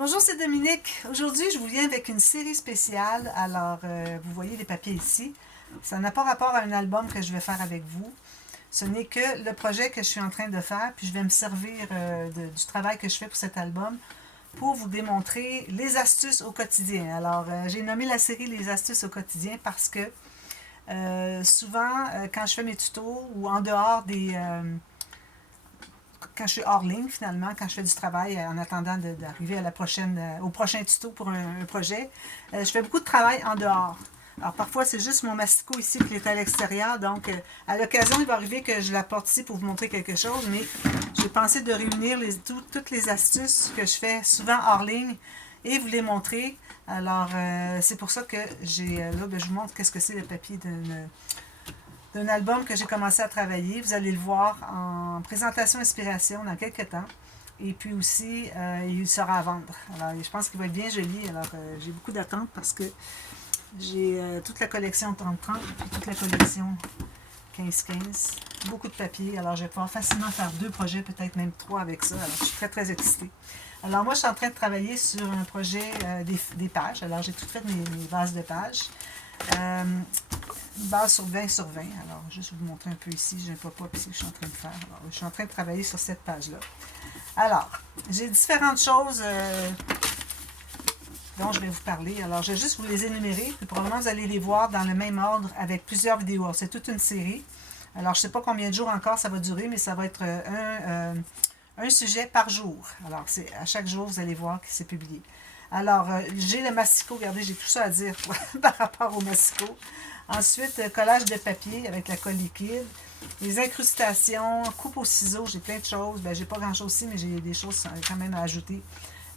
Bonjour, c'est Dominique. Aujourd'hui, je vous viens avec une série spéciale. Alors, vous voyez les papiers ici. Ça n'a pas rapport à un album que je vais faire avec vous. Ce n'est que le projet que je suis en train de faire, puis je vais me servir du travail que je fais pour cet album pour vous démontrer les astuces au quotidien. Alors, j'ai nommé la série Les astuces au quotidien parce que souvent, quand je fais mes tutos ou en dehors des... quand je suis hors ligne, finalement, quand je fais du travail en attendant d'arriver à au prochain tuto pour un projet, je fais beaucoup de travail en dehors. Alors, parfois, c'est juste mon mastico ici qui est à l'extérieur. Donc, à l'occasion, il va arriver que je l'apporte ici pour vous montrer quelque chose, mais j'ai pensé de réunir toutes les astuces que je fais souvent hors ligne et vous les montrer. Alors, c'est pour ça que là, je vous montre qu'est-ce que c'est le papier d'un album que j'ai commencé à travailler. Vous allez le voir en présentation inspiration dans quelques temps. Et puis aussi, il sera à vendre. Alors, je pense qu'il va être bien joli. Alors, j'ai beaucoup d'attentes parce que j'ai toute la collection 30-30 et toute la collection 15-15. Beaucoup de papier. Alors, je vais pouvoir facilement faire 2 projets, peut-être même 3 avec ça. Alors, je suis très, très excitée. Alors, moi, je suis en train de travailler sur un projet des pages. Alors, j'ai tout fait mes bases de pages. Une base sur 20 sur 20. Alors, juste vous montrer un peu ici. J'ai un pop-up ici que je suis en train de faire. Alors, je suis en train de travailler sur cette page-là. Alors, j'ai différentes choses dont je vais vous parler. Alors, je vais juste vous les énumérer. Puis probablement, vous allez les voir dans le même ordre avec plusieurs vidéos. Alors, c'est toute une série. Alors, je ne sais pas combien de jours encore ça va durer, mais ça va être un sujet par jour. Alors, à chaque jour, vous allez voir que c'est publié. Alors, j'ai le mastico. Regardez, j'ai tout ça à dire par rapport au mastico. Ensuite, collage de papier avec la colle liquide. Les incrustations, coupe au ciseau, j'ai plein de choses. Ben, j'ai pas grand-chose ici, mais j'ai des choses quand même à ajouter.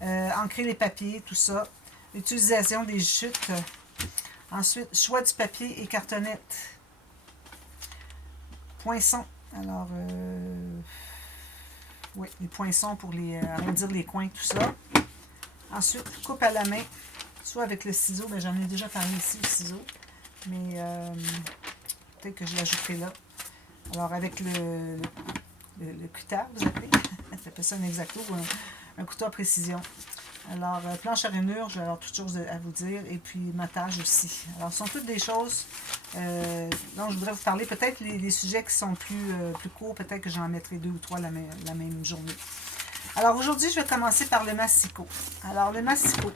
Ancrer les papiers, tout ça. Utilisation des chutes. Ensuite, choix du papier et cartonnette. Poinçons. Alors, oui, les poinçons pour arrondir les coins, tout ça. Ensuite, coupe à la main, soit avec le ciseau, ben, j'en ai déjà parlé ici, le ciseau, mais peut-être que je l'ajouterai là. Alors, avec le cutter, vous appelez, ça ça un exacto ou un couteau à précision. Alors, planche à rainure, j'ai alors toutes choses à vous dire, et puis matage aussi. Alors, ce sont toutes des choses dont je voudrais vous parler. Peut-être les sujets qui sont plus courts, peut-être que j'en mettrai 2 ou 3 la même journée. Alors, aujourd'hui, je vais commencer par le mastico. Alors, le mastico,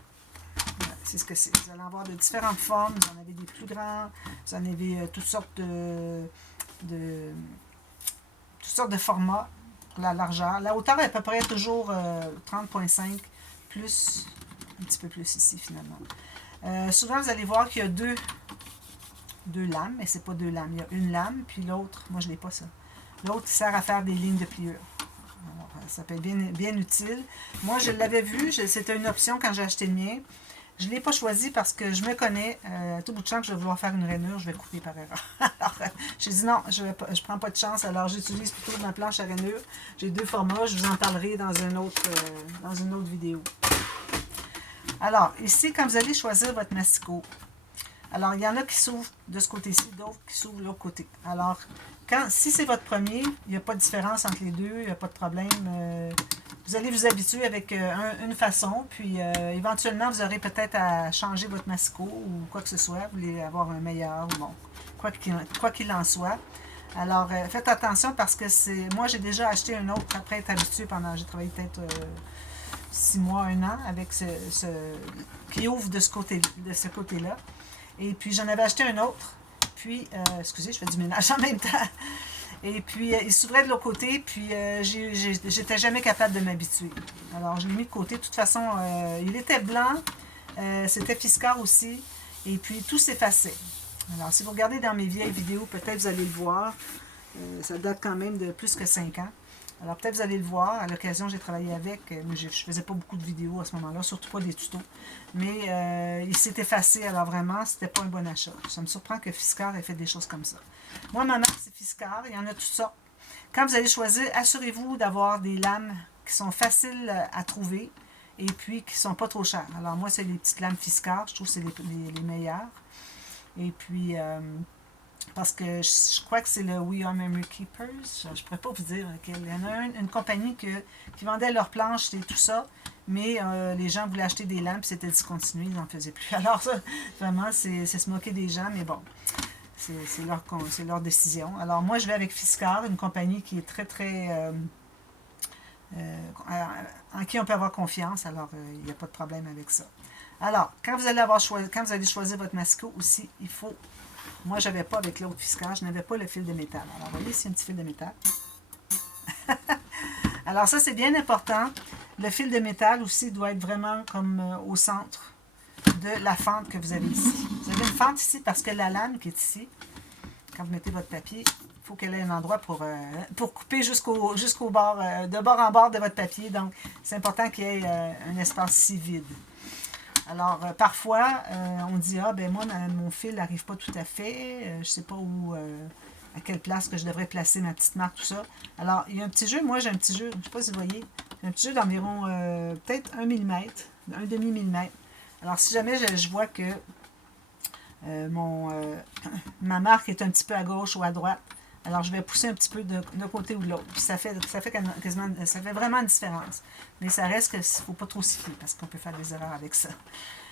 c'est ce que c'est. Vous allez en avoir de différentes formes. Vous en avez des plus grands. Vous en avez toutes sortes de formats pour la largeur. La hauteur est à peu près toujours 30,5 plus un petit peu plus ici finalement. Souvent, vous allez voir qu'il y a deux lames, mais c'est pas 2 lames. Il y a une lame, puis l'autre, moi je n'ai pas ça. L'autre sert à faire des lignes de pliure. Alors, ça peut être bien utile. Moi, je l'avais vu, c'était une option quand j'ai acheté le mien. Je ne l'ai pas choisi parce que je me connais. À tout bout de champ que je vais vouloir faire une rainure, je vais couper par erreur. Alors, j'ai dit non, je ne prends pas de chance. Alors, j'utilise plutôt ma planche à rainure. J'ai 2 formats. Je vous en parlerai dans une autre vidéo. Alors, ici, quand vous allez choisir votre mastico, alors, il y en a qui s'ouvrent de ce côté-ci, d'autres qui s'ouvrent de l'autre côté. Alors, si c'est votre premier, il n'y a pas de différence entre les deux, il n'y a pas de problème. Vous allez vous habituer avec une façon, puis éventuellement, vous aurez peut-être à changer votre mastico ou quoi que ce soit. Vous voulez avoir un meilleur, ou bon, quoi qu'il en soit. Alors, faites attention parce que moi, j'ai déjà acheté un autre après être habitué j'ai travaillé peut-être 6 mois, 1 an avec qui ouvre de ce côté-là. Et puis, j'en avais acheté un autre. Puis, excusez, je fais du ménage en même temps. Et puis, il s'ouvrait de l'autre côté. Puis, j'étais jamais capable de m'habituer. Alors, je l'ai mis de côté. De toute façon, il était blanc. C'était Fiskars aussi. Et puis, tout s'effaçait. Alors, si vous regardez dans mes vieilles vidéos, peut-être vous allez le voir. Ça date quand même de plus que 5 ans. Alors, peut-être vous allez le voir. À l'occasion, j'ai travaillé avec. Mais je ne faisais pas beaucoup de vidéos à ce moment-là, surtout pas des tutos. Mais il s'est effacé. Alors, vraiment, c'était pas un bon achat. Ça me surprend que Fiskars ait fait des choses comme ça. Moi, ma marque, c'est Fiskars. Il y en a tout ça. Quand vous allez choisir, assurez-vous d'avoir des lames qui sont faciles à trouver et puis qui ne sont pas trop chères. Alors, moi, c'est les petites lames Fiskars. Je trouve que c'est les meilleures. Et puis, parce que je crois que c'est le We Are Memory Keepers. Je ne pourrais pas vous dire lequel. Il y en a une compagnie qui vendait leurs planches et tout ça, mais les gens voulaient acheter des lampes, c'était discontinué, ils n'en faisaient plus. Alors ça, vraiment, c'est se moquer des gens, mais bon, c'est leur décision. Alors moi, je vais avec Fiskars, une compagnie qui est très, très... en qui on peut avoir confiance, alors il n'y a pas de problème avec ça. Alors, quand vous allez choisir votre masco aussi, il faut... Moi, je n'avais pas avec l'autre Fiskars, je n'avais pas le fil de métal. Alors, vous voyez ici un petit fil de métal. Alors, ça, c'est bien important. Le fil de métal aussi doit être vraiment comme au centre de la fente que vous avez ici. Vous avez une fente ici parce que la lame qui est ici, quand vous mettez votre papier, il faut qu'elle ait un endroit pour couper jusqu'au bord, de bord en bord de votre papier. Donc, c'est important qu'il y ait un espace ici vide. Alors, parfois, on dit, ah, ben moi, mon fil n'arrive pas tout à fait, je ne sais pas où, à quelle place que je devrais placer ma petite marque, tout ça. Alors, il y a un petit jeu, moi j'ai un petit jeu, je ne sais pas si vous voyez, j'ai un petit jeu d'environ peut-être 1 mm, un demi-millimètre. Alors, si jamais je vois que ma marque est un petit peu à gauche ou à droite, alors je vais pousser un petit peu d'un côté ou de l'autre. Puis ça fait quasiment, ça fait vraiment une différence. Mais ça reste qu'il ne faut pas trop s'y fier parce qu'on peut faire des erreurs avec ça.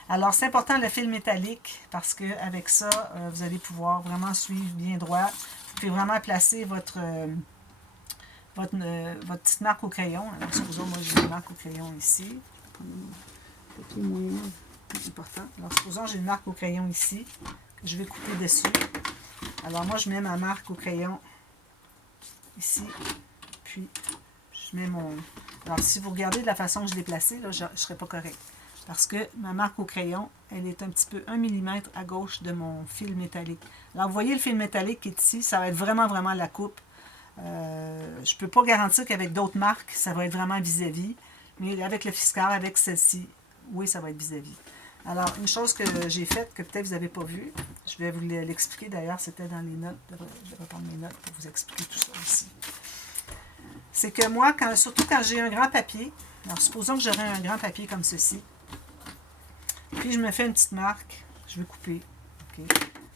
Alors c'est important le fil métallique parce qu'avec ça, vous allez pouvoir vraiment suivre bien droit. Vous pouvez vraiment placer votre petite marque au crayon. Alors, supposons, moi j'ai une marque au crayon ici. Papier moins important. Alors supposons j'ai une marque au crayon ici que je vais couper dessus. Alors moi, je mets ma marque au crayon ici, puis je mets mon... Alors si vous regardez de la façon que je l'ai placée, là, je ne serai pas correct. Parce que ma marque au crayon, elle est un petit peu 1 mm à gauche de mon fil métallique. Alors vous voyez le fil métallique qui est ici, ça va être vraiment, vraiment la coupe. Je ne peux pas garantir qu'avec d'autres marques, ça va être vraiment vis-à-vis. Mais avec le Fiskars, avec celle-ci, oui, ça va être vis-à-vis. Alors, une chose que j'ai faite, que peut-être vous n'avez pas vue, je vais vous l'expliquer d'ailleurs, c'était dans les notes, je vais reprendre mes notes pour vous expliquer tout ça aussi. C'est que moi, surtout quand j'ai un grand papier, alors supposons que j'aurais un grand papier comme ceci, puis je me fais une petite marque, je vais couper. Okay.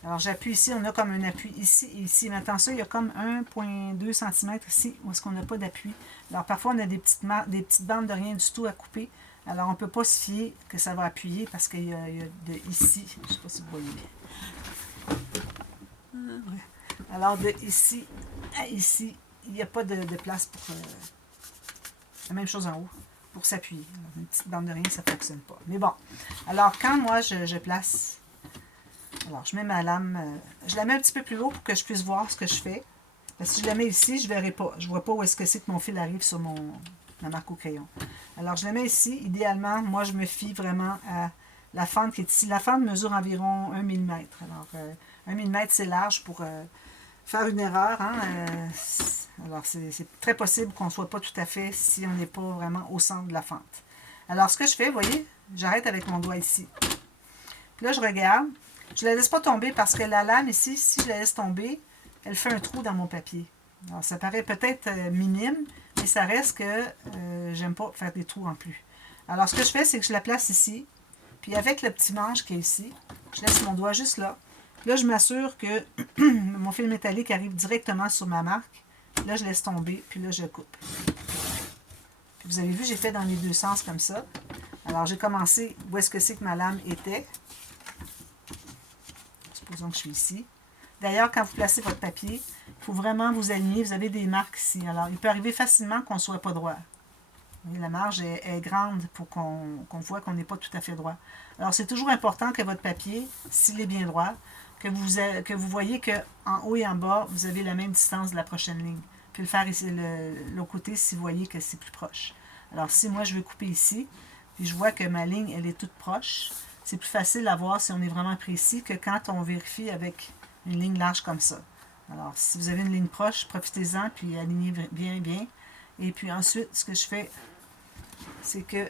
Alors j'appuie ici, on a comme un appui ici et ici. Maintenant ça, il y a comme 1,2 cm ici où est-ce qu'on n'a pas d'appui. Alors parfois on a des petites bandes de rien du tout à couper. Alors, on ne peut pas se fier que ça va appuyer parce qu'il y a de ici, je ne sais pas si vous voyez bien. Alors, de ici à ici, il n'y a pas de place pour... la même chose en haut, pour s'appuyer. Une petite bande de rien, ça ne fonctionne pas. Mais bon, alors quand moi, je place... Alors, je mets ma lame... je la mets un petit peu plus haut pour que je puisse voir ce que je fais. Parce que si je la mets ici, je ne verrai pas. Je ne vois pas où est-ce que c'est que mon fil arrive sur ma marque au crayon. Alors, je la mets ici. Idéalement, moi, je me fie vraiment à la fente qui est ici. La fente mesure environ 1 mm. Alors, 1 mm, c'est large pour faire une erreur. Hein? Alors, c'est très possible qu'on ne soit pas tout à fait si on n'est pas vraiment au centre de la fente. Alors, ce que je fais, vous voyez, j'arrête avec mon doigt ici. Puis là, je regarde. Je ne la laisse pas tomber parce que la lame ici, si je la laisse tomber, elle fait un trou dans mon papier. Alors, ça paraît peut-être minime, mais ça reste que j'aime pas faire des trous en plus. Alors, ce que je fais, c'est que je la place ici. Puis avec le petit manche qui est ici, je laisse mon doigt juste là. Là, je m'assure que mon fil métallique arrive directement sur ma marque. Puis là, je laisse tomber, puis là, je coupe. Puis vous avez vu, j'ai fait dans les deux sens comme ça. Alors, j'ai commencé où est-ce que c'est que ma lame était. Supposons que je suis ici. D'ailleurs, quand vous placez votre papier, il faut vraiment vous aligner. Vous avez des marques ici. Alors, il peut arriver facilement qu'on ne soit pas droit. Vous voyez, la marge est grande pour qu'on voit qu'on n'est pas tout à fait droit. Alors, c'est toujours important que votre papier, s'il est bien droit, que vous voyez qu'en haut et en bas, vous avez la même distance de la prochaine ligne. Puis le faire ici, l'autre côté, si vous voyez que c'est plus proche. Alors, si moi, je veux couper ici, puis je vois que ma ligne, elle est toute proche, c'est plus facile à voir si on est vraiment précis que quand on vérifie avec une ligne large comme ça. Alors, si vous avez une ligne proche, profitez-en, puis alignez bien, bien. Et puis ensuite, ce que je fais, c'est que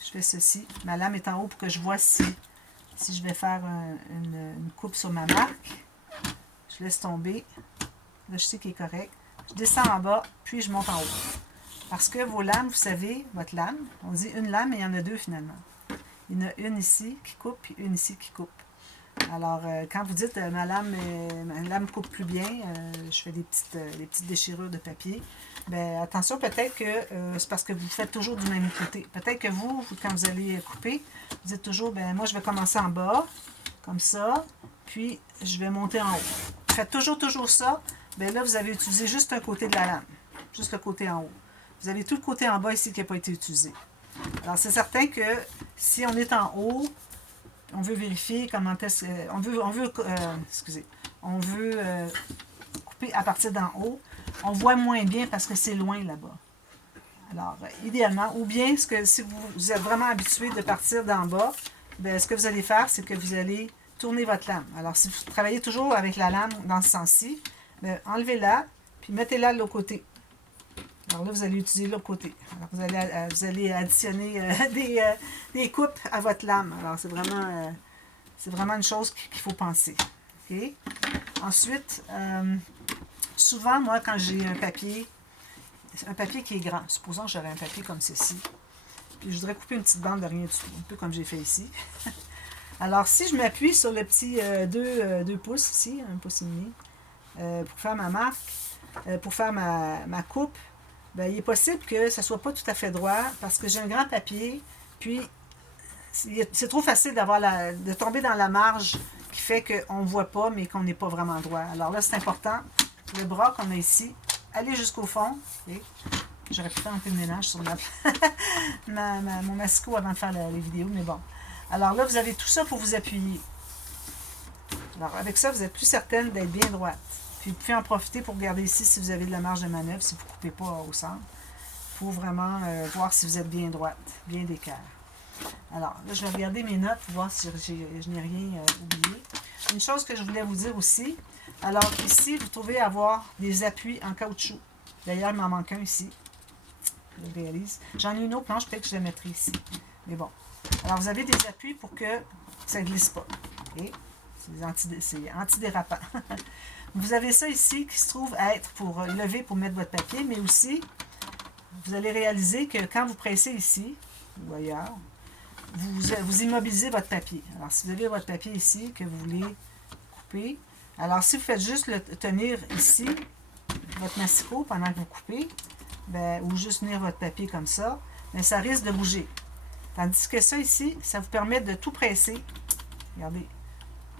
je fais ceci. Ma lame est en haut pour que je vois si je vais faire une coupe sur ma marque. Je laisse tomber. Là, je sais qu'il est correct. Je descends en bas, puis je monte en haut. Parce que vos lames, vous savez, votre lame, on dit une lame, mais il y en a deux finalement. Il y en a une ici qui coupe, puis une ici qui coupe. Alors, quand vous dites ma lame coupe plus bien, je fais des petites déchirures de papier, bien, attention, peut-être que c'est parce que vous faites toujours du même côté. Peut-être que vous, quand vous allez couper, vous dites toujours, ben moi, je vais commencer en bas, comme ça, puis je vais monter en haut. Faites toujours ça. Bien là, vous avez utilisé juste un côté de la lame, juste le côté en haut. Vous avez tout le côté en bas ici qui n'a pas été utilisé. Alors, c'est certain que si on est en haut, on veut vérifier comment est-ce... on veut couper à partir d'en haut. On voit moins bien parce que c'est loin là-bas. Alors, idéalement, ou bien, si vous êtes vraiment habitué de partir d'en bas, bien, ce que vous allez faire, c'est que vous allez tourner votre lame. Alors, si vous travaillez toujours avec la lame dans ce sens-ci, enlevez-la, puis mettez-la de l'autre côté. Alors là, vous allez utiliser l'autre côté. Alors, vous allez additionner des coupes à votre lame. Alors, c'est vraiment une chose qu'il faut penser. Okay? Ensuite, souvent, moi, quand j'ai un papier qui est grand, supposons que j'aurais un papier comme ceci, puis je voudrais couper une petite bande de rien du tout, un peu comme j'ai fait ici. Alors, si je m'appuie sur le petit 2 pouces ici, 1 pouce et demi, pour faire ma marque, pour faire ma coupe, bien, il est possible que ça ne soit pas tout à fait droit parce que j'ai un grand papier, puis c'est trop facile de tomber dans la marge qui fait qu'on ne voit pas, mais qu'on n'est pas vraiment droit. Alors là, c'est important, le bras qu'on a ici, aller jusqu'au fond. Okay. J'aurais pu faire un peu de ménage sur mon massicot avant de faire les vidéos, mais bon. Alors là, vous avez tout ça pour vous appuyer. Alors avec ça, vous êtes plus certaine d'être bien droite. Puis vous pouvez en profiter pour regarder ici si vous avez de la marge de manœuvre, si vous ne coupez pas au centre, pour vraiment voir si vous êtes bien droite, bien d'équerre. Alors là, je vais regarder mes notes pour voir si je n'ai rien oublié. Une chose que je voulais vous dire aussi, alors ici, vous trouvez avoir des appuis en caoutchouc. D'ailleurs, il m'en manque un ici. Je réalise. J'en ai une autre planche, peut-être que je la mettrai ici. Mais bon. Alors, vous avez des appuis pour que ça ne glisse pas. Okay? C'est antidérapant. Vous avez ça ici qui se trouve à être pour lever, pour mettre votre papier, mais aussi, vous allez réaliser que quand vous pressez ici, ou ailleurs, vous immobilisez votre papier. Alors, si vous avez votre papier ici, que vous voulez couper, alors si vous faites juste le tenir ici, votre massicot, pendant que vous coupez, ben, ou juste tenir votre papier comme ça, bien, ça risque de bouger. Tandis que ça ici, ça vous permet de tout presser. Regardez,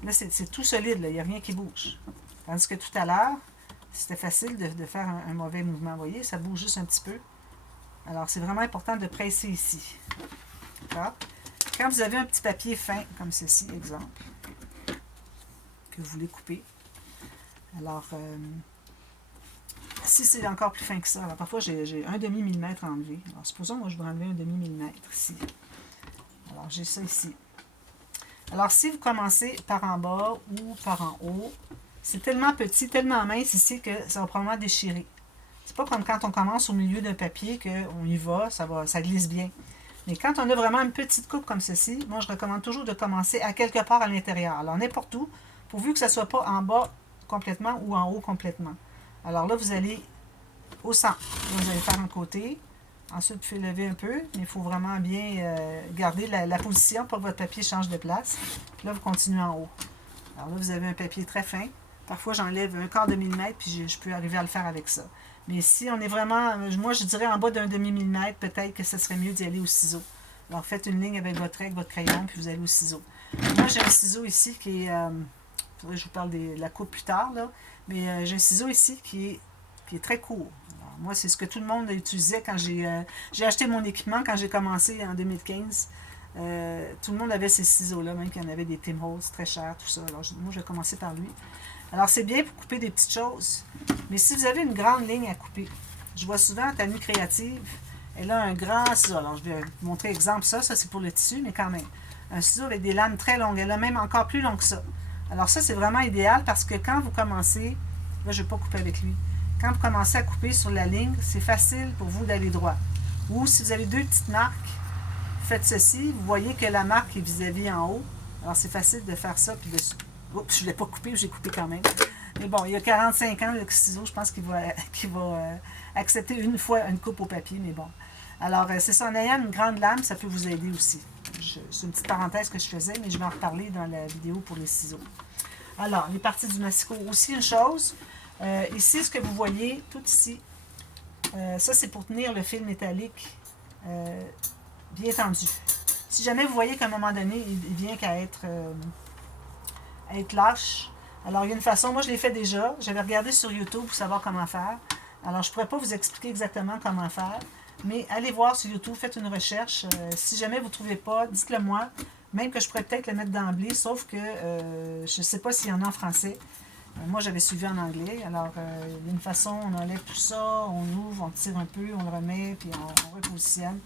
là, c'est tout solide, là, il n'y a rien qui bouge. Tandis que tout à l'heure, c'était facile de faire un mauvais mouvement. Vous voyez, ça bouge juste un petit peu. Alors, c'est vraiment important de presser ici. D'accord? Quand vous avez un petit papier fin, comme ceci, exemple, que vous voulez couper, alors, si c'est encore plus fin que ça, alors parfois j'ai un demi-millimètre à enlever. Alors, supposons, moi, je vais enlever un demi-millimètre ici. Alors, j'ai ça ici. Alors, si vous commencez par en bas ou par en haut, c'est tellement petit, tellement mince ici que ça va probablement déchirer. C'est pas comme quand on commence au milieu d'un papier qu'on y va, ça glisse bien. Mais quand on a vraiment une petite coupe comme ceci, moi je recommande toujours de commencer à quelque part à l'intérieur. Alors n'importe où, pourvu que ça ne soit pas en bas complètement ou en haut complètement. Alors là, vous allez au centre. Là, vous allez faire un côté. Ensuite, vous pouvez lever un peu, mais il faut vraiment bien garder la position pour que votre papier change de place. Puis là, vous continuez en haut. Alors là, vous avez un papier très fin. Parfois, j'enlève un quart de millimètre, puis je peux arriver à le faire avec ça. Mais si on est vraiment, moi je dirais en bas d'un demi-millimètre, peut-être que ce serait mieux d'y aller au ciseau. Alors faites une ligne avec votre règle, votre crayon, puis vous allez au ciseau. Moi j'ai un ciseau ici qui est, faudrait que je vous parle de la coupe plus tard, là, mais j'ai un ciseau ici qui est très court. Alors, moi c'est ce que tout le monde utilisait quand j'ai acheté mon équipement, quand j'ai commencé en 2015. Tout le monde avait ces ciseaux-là, même qu'il y en avait des Tim Holtz très chers, tout ça. Alors moi je vais commencer par lui. Alors, c'est bien pour couper des petites choses, mais si vous avez une grande ligne à couper, je vois souvent Tenue Créative, elle a un grand ciseau. Alors, je vais vous montrer exemple ça c'est pour le tissu, mais quand même. Un ciseau avec des lames très longues, elle a même encore plus long que ça. Alors ça, c'est vraiment idéal parce que quand vous commencez, là, je ne vais pas couper avec lui, quand vous commencez à couper sur la ligne, c'est facile pour vous d'aller droit. Ou si vous avez deux petites marques, faites ceci, vous voyez que la marque est vis-à-vis en haut, alors c'est facile de faire ça, puis de... Oups, je ne l'ai pas coupé, j'ai coupé quand même. Mais bon, il y a 45 ans, le ciseau, je pense qu'il va accepter une fois une coupe au papier, mais bon. Alors, c'est ça, en ayant une grande lame, ça peut vous aider aussi. c'est une petite parenthèse que je faisais, mais je vais en reparler dans la vidéo pour les ciseaux. Alors, les parties du massicot. Aussi une chose, ici, ce que vous voyez, tout ici, ça c'est pour tenir le fil métallique bien tendu. Si jamais vous voyez qu'à un moment donné, il vient qu'à être lâche, alors il y a une façon, moi je l'ai fait déjà, j'avais regardé sur YouTube pour savoir comment faire. Alors je ne pourrais pas vous expliquer exactement comment faire, mais allez voir sur YouTube, faites une recherche. Si jamais vous ne trouvez pas, dites-le moi. Même que je pourrais peut-être le mettre d'emblée, sauf que je ne sais pas s'il y en a en français. Moi, j'avais suivi en anglais. Alors, il y a une façon, on enlève tout ça, on ouvre, on tire un peu, on le remet, puis on repositionne.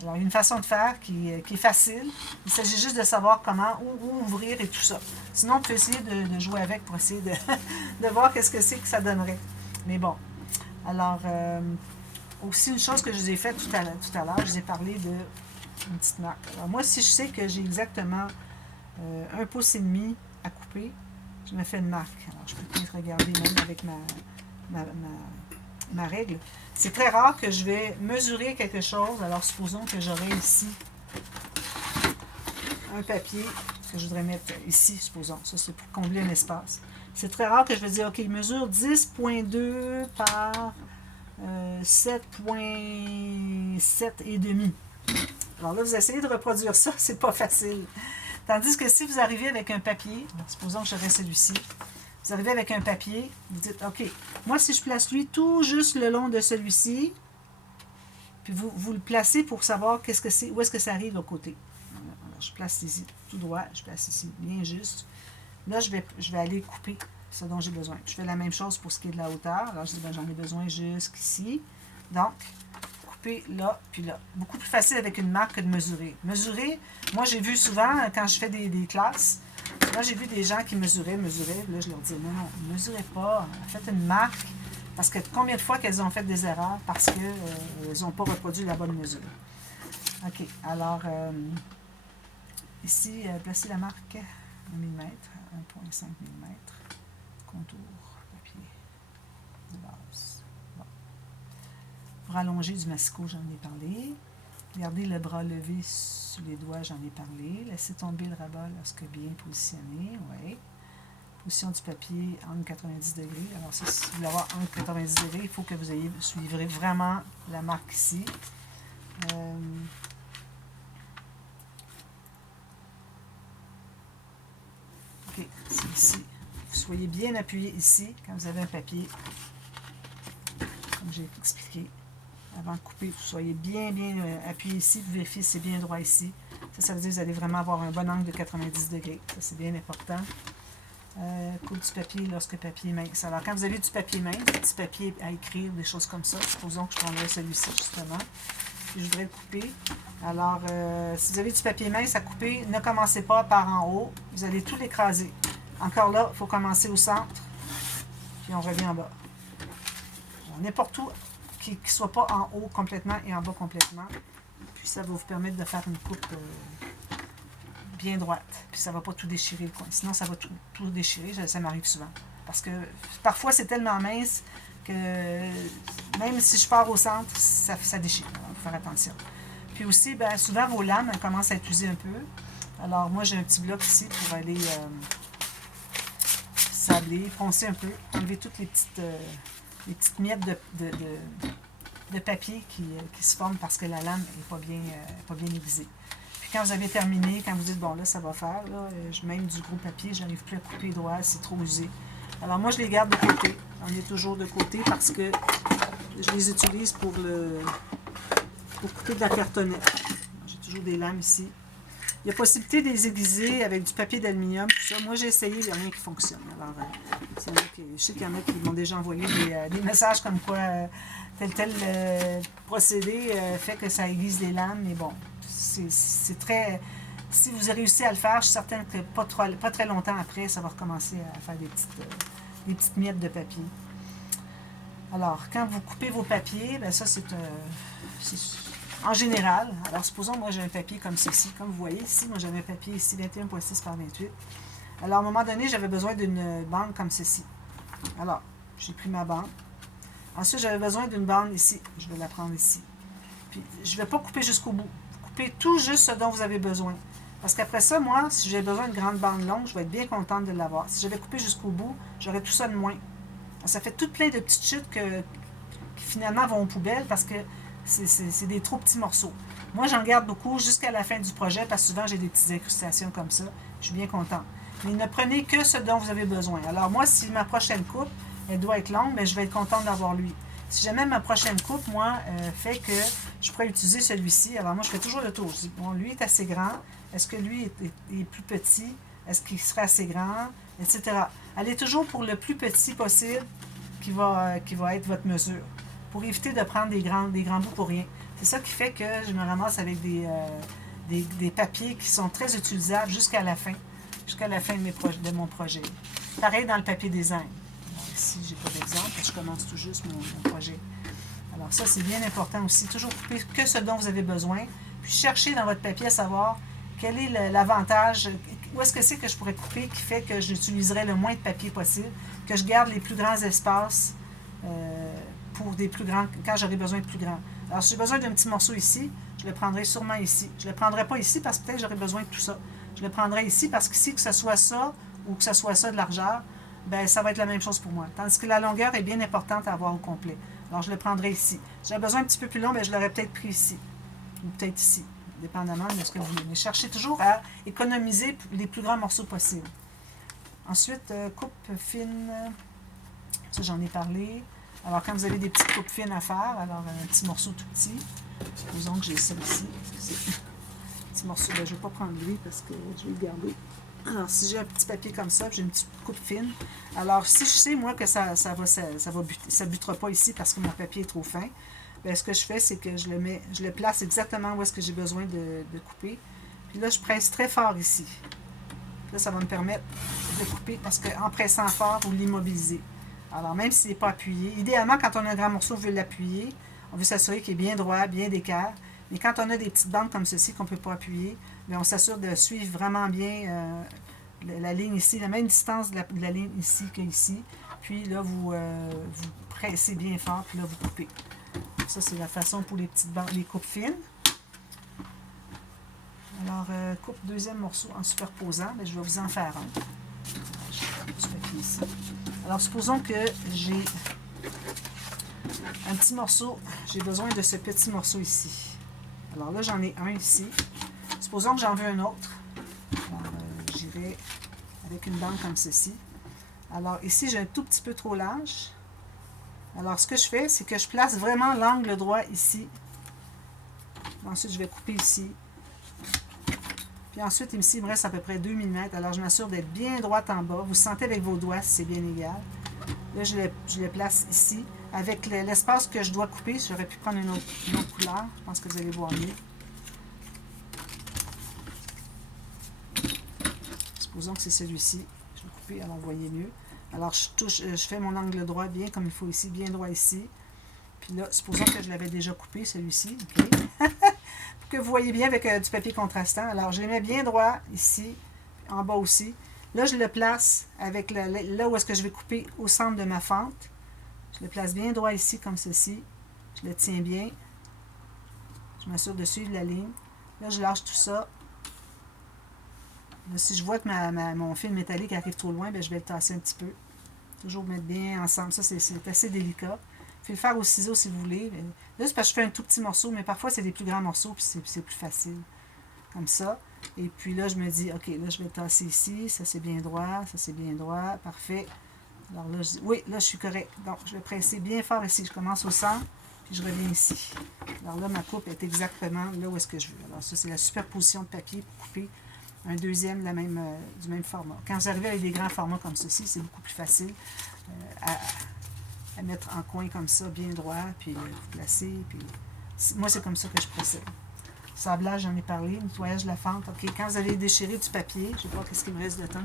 Alors, il y a une façon de faire qui est facile. Il s'agit juste de savoir comment, où ouvrir et tout ça. Sinon, on peut essayer de jouer avec pour essayer de voir qu'est-ce que c'est que ça donnerait. Mais bon. Alors, aussi une chose que je vous ai faite tout à l'heure, je vous ai parlé de une petite marque. Alors, moi, si je sais que j'ai exactement 1,5 pouce à couper, je me fais une marque. Alors, je peux peut-être regarder même avec ma règle. C'est très rare que je vais mesurer quelque chose. Alors, supposons que j'aurai ici un papier que je voudrais mettre ici, supposons. Ça, c'est pour combler un espace. C'est très rare que je vais dire, OK, mesure 10,2 par 7,7 et demi. Alors là, vous essayez de reproduire ça, c'est pas facile. Tandis que si vous arrivez avec un papier, supposons que j'aurais celui-ci, vous arrivez avec un papier, vous dites, OK, moi si je place lui tout juste le long de celui-ci, puis vous le placez pour savoir qu'est-ce que c'est, où est-ce que ça arrive au côté. Alors, je place ici tout droit, je place ici bien juste. Là, je vais aller couper ce dont j'ai besoin. Je fais la même chose pour ce qui est de la hauteur. Alors, je dis, ben, j'en ai besoin jusqu'ici. Donc, là, puis là. Beaucoup plus facile avec une marque que de mesurer. Mesurer, moi j'ai vu souvent, quand je fais des classes, là j'ai vu des gens qui mesuraient, là je leur dis, non, ne mesurez pas, faites une marque, parce que combien de fois qu'elles ont fait des erreurs parce qu'elles n'ont pas reproduit la bonne mesure. OK, alors, ici, placez la marque 1 mm, 1,5 mm, contour, papier de base. Pour allonger du massicot, j'en ai parlé. Gardez le bras levé sur les doigts, j'en ai parlé. Laissez tomber le rabat lorsque bien positionné. Oui. Position du papier angle 90 degrés. Alors ça, si vous voulez avoir angle 90 degrés, il faut que vous suivrez vraiment la marque ici. OK, c'est ici. Vous soyez bien appuyé ici quand vous avez un papier, comme j'ai expliqué. Avant de couper, vous soyez bien appuyé ici, vous vérifiez si c'est bien droit ici. Ça veut dire que vous allez vraiment avoir un bon angle de 90 degrés. Ça, c'est bien important. Coupe du papier lorsque le papier est mince. Alors, quand vous avez du papier mince, du petit papier à écrire, des choses comme ça, supposons que je prendrais celui-ci, justement, puis je voudrais le couper. Alors, si vous avez du papier mince à couper, ne commencez pas par en haut. Vous allez tout l'écraser. Encore là, il faut commencer au centre, puis on revient en bas. N'importe où, qui ne soit pas en haut complètement et en bas complètement. Puis ça va vous permettre de faire une coupe bien droite. Puis ça ne va pas tout déchirer le coin. Sinon, ça va tout déchirer. Ça m'arrive souvent. Parce que parfois, c'est tellement mince que même si je pars au centre, ça déchire. Alors, il faut faire attention. Puis aussi, bien, souvent, vos lames elles commencent à être usées un peu. Alors, moi, j'ai un petit bloc ici pour aller sabler, poncer un peu, enlever toutes les petites miettes de papier qui se forment parce que la lame n'est pas bien aiguisée. Puis quand vous avez terminé, quand vous dites, bon là, ça va faire, là, même du gros papier, je n'arrive plus à couper droit, c'est trop usé. Alors moi, je les garde de côté. On est toujours de côté parce que je les utilise pour couper de la cartonnette. J'ai toujours des lames ici. Il y a possibilité de les aiguiser avec du papier d'aluminium, tout ça. Moi, j'ai essayé, il n'y a rien qui fonctionne. Alors, je sais qu'il y en a qui m'ont déjà envoyé des messages comme quoi tel procédé fait que ça aiguise les lames. Mais bon, c'est très... Si vous avez réussi à le faire, je suis certaine que pas très longtemps après, ça va recommencer à faire des petites miettes de papier. Alors, quand vous coupez vos papiers, bien ça, c'est en général. Alors, supposons, moi, j'ai un papier comme ceci. Comme vous voyez ici, moi, j'avais un papier ici, 21,6 par 28. Alors, à un moment donné, j'avais besoin d'une bande comme ceci. Alors, j'ai pris ma bande. Ensuite, j'avais besoin d'une bande ici. Je vais la prendre ici. Puis, je ne vais pas couper jusqu'au bout. Vous coupez tout juste ce dont vous avez besoin. Parce qu'après ça, moi, si j'ai besoin d'une grande bande longue, je vais être bien contente de l'avoir. Si j'avais coupé jusqu'au bout, j'aurais tout ça de moins. Ça fait tout plein de petites chutes qui finalement vont aux poubelles parce que c'est des trop petits morceaux. Moi, j'en garde beaucoup jusqu'à la fin du projet parce que souvent, j'ai des petites incrustations comme ça. Je suis bien contente. Mais ne prenez que ce dont vous avez besoin. Alors moi, si ma prochaine coupe, elle doit être longue, mais je vais être contente d'avoir lui. Si jamais ma prochaine coupe, moi, fait que je pourrais utiliser celui-ci. Alors moi, je fais toujours le tour. Je dis, bon, lui est assez grand. Est-ce que lui est plus petit? Est-ce qu'il serait assez grand? Etc. Allez toujours pour le plus petit possible qui va être votre mesure. Pour éviter de prendre des grands bouts pour rien. C'est ça qui fait que je me ramasse avec des papiers qui sont très utilisables jusqu'à la fin. Jusqu'à la fin de mon projet. Pareil dans le papier design. Alors ici, j'ai pas d'exemple, je commence tout juste mon projet. Alors ça, c'est bien important aussi. Toujours couper que ce dont vous avez besoin. Puis cherchez dans votre papier à savoir quel est l'avantage, où est-ce que c'est que je pourrais couper qui fait que j'utiliserai le moins de papier possible, que je garde les plus grands espaces pour des plus grands, quand j'aurai besoin de plus grands. Alors si j'ai besoin d'un petit morceau ici, je le prendrai sûrement ici. Je ne le prendrai pas ici parce que peut-être j'aurai besoin de tout ça. Je le prendrai ici parce qu'ici, que ce soit ça ou que ce soit ça de largeur, ben ça va être la même chose pour moi. Tandis que la longueur est bien importante à avoir au complet. Alors je le prendrai ici. Si j'ai besoin un petit peu plus long, ben je l'aurais peut-être pris ici. Ou peut-être ici, dépendamment de ce que vous voulez. Mais cherchez toujours à économiser les plus grands morceaux possibles. Ensuite, coupe fine. Ça, j'en ai parlé. Alors, quand vous avez des petites coupes fines à faire, alors un petit morceau tout petit, supposons que j'ai ça ici. Petit morceau, ben, je ne vais pas prendre lui parce que je vais le garder. Alors, si j'ai un petit papier comme ça, j'ai une petite coupe fine. Alors, si je sais, moi, que ça butera pas ici parce que mon papier est trop fin, bien, ce que je fais, c'est que je le place exactement où est-ce que j'ai besoin de couper. Puis là, je presse très fort ici. Là, ça va me permettre de couper parce qu'en pressant fort, vous l'immobilisez. Alors, même s'il n'est pas appuyé, idéalement, quand on a un grand morceau, on veut l'appuyer. On veut s'assurer qu'il est bien droit, bien d'écart. Mais quand on a des petites bandes comme ceci qu'on ne peut pas appuyer, bien, on s'assure de suivre vraiment bien la ligne ici, la même distance de la ligne ici qu'ici. Puis là, vous pressez bien fort, puis là, vous coupez. Ça, c'est la façon pour les petites bandes, les coupes fines. Alors, coupe deuxième morceau en superposant. Bien, je vais vous en faire un. Ici. Alors, supposons que j'ai un petit morceau. J'ai besoin de ce petit morceau ici. Alors là, j'en ai un ici. Supposons que j'en veux un autre. Alors, j'irai avec une bande comme ceci. Alors, ici, j'ai un tout petit peu trop large. Alors, ce que je fais, c'est que je place vraiment l'angle droit ici. Ensuite, je vais couper ici. Puis ensuite, ici, il me reste à peu près 2 mm. Alors, je m'assure d'être bien droite en bas. Vous sentez avec vos doigts si c'est bien égal. Là, je le place ici. Avec l'espace que je dois couper, j'aurais pu prendre une autre couleur. Je pense que vous allez voir mieux. Supposons que c'est celui-ci. Je vais couper, alors vous voyez mieux. Alors, je fais mon angle droit bien comme il faut ici, bien droit ici. Puis là, supposons que je l'avais déjà coupé, celui-ci. OK? Pour que vous voyez bien avec du papier contrastant. Alors, je le mets bien droit ici, en bas aussi. Là, je le place avec là où est-ce que je vais couper au centre de ma fente. Je le place bien droit ici, comme ceci. Je le tiens bien. Je m'assure de suivre la ligne. Là, je lâche tout ça. Là, si je vois que mon fil métallique arrive trop loin, bien, je vais le tasser un petit peu. Toujours mettre bien ensemble. Ça, c'est assez délicat. Vous pouvez le faire au ciseau si vous voulez. Là, c'est parce que je fais un tout petit morceau, mais parfois, c'est des plus grands morceaux, puis c'est plus facile. Comme ça. Et puis là, je me dis, OK, là, je vais le tasser ici. Ça, c'est bien droit. Ça, c'est bien droit. Parfait. Alors là, je dis, oui, là, je suis correct. Donc, je vais presser bien fort ici. Je commence au centre, puis je reviens ici. Alors là, ma coupe est exactement là où est-ce que je veux. Alors ça, c'est la superposition de papier pour couper un deuxième du même format. Quand vous arrivez avec des grands formats comme ceci, c'est beaucoup plus facile à mettre en coin comme ça, bien droit, puis vous placer. Puis moi, c'est comme ça que je procède. Sablage, j'en ai parlé. Nettoyage de la fente. OK, quand vous avez déchiré du papier, je vais voir qu'est-ce qu'il me reste de temps.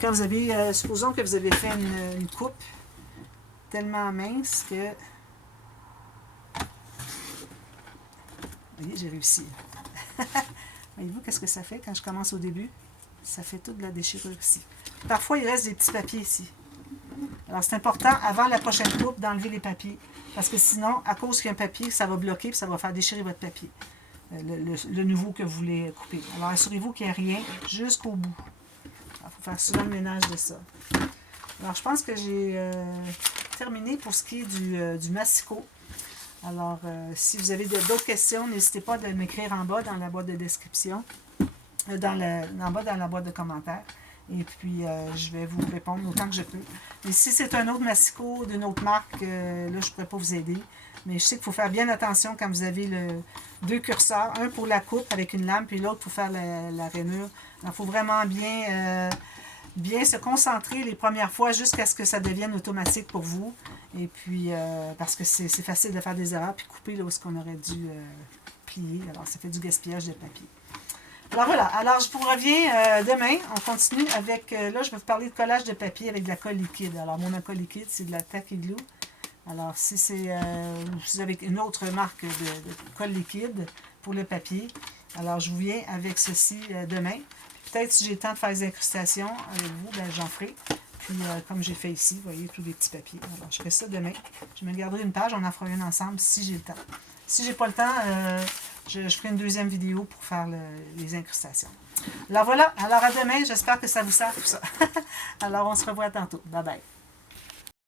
Quand vous avez, supposons que vous avez fait une coupe tellement mince que... Vous voyez, j'ai réussi. Voyez-vous qu'est-ce que ça fait quand je commence au début? Ça fait toute la déchirure ici. Parfois, il reste des petits papiers ici. Alors, c'est important, avant la prochaine coupe, d'enlever les papiers. Parce que sinon, à cause qu'il y a un papier, ça va bloquer et ça va faire déchirer votre papier. le nouveau que vous voulez couper. Alors, assurez-vous qu'il n'y a rien jusqu'au bout. Il faut faire souvent le ménage de ça. Alors, je pense que j'ai terminé pour ce qui est du massicot. Alors, si vous avez d'autres questions, n'hésitez pas à m'écrire en bas dans la boîte de description, en bas dans la boîte de commentaires. Et puis, je vais vous répondre autant que je peux. Et si c'est un autre massicot d'une autre marque, là, je ne pourrais pas vous aider. Mais je sais qu'il faut faire bien attention quand vous avez deux curseurs. Un pour la coupe avec une lame, puis l'autre pour faire la rainure. Il faut vraiment bien se concentrer les premières fois jusqu'à ce que ça devienne automatique pour vous. Et puis, parce que c'est facile de faire des erreurs, puis couper là où on aurait dû plier. Alors, ça fait du gaspillage de papier. Alors voilà, alors je vous reviens demain. On continue avec, là je vais vous parler de collage de papier avec de la colle liquide. Alors mon colle liquide, c'est de la Tacky Glue. Alors si vous avez une autre marque de colle liquide pour le papier, alors je vous viens avec ceci demain. Peut-être si j'ai le temps de faire des incrustations avec vous, ben, j'en ferai. Puis comme j'ai fait ici, vous voyez tous les petits papiers. Alors je ferai ça demain. Je me garderai une page, on en fera une ensemble si j'ai le temps. Si j'ai pas le temps, je ferai une deuxième vidéo pour faire les incrustations. Alors voilà, alors à demain, j'espère que ça vous sert tout ça. Alors on se revoit tantôt. Bye bye.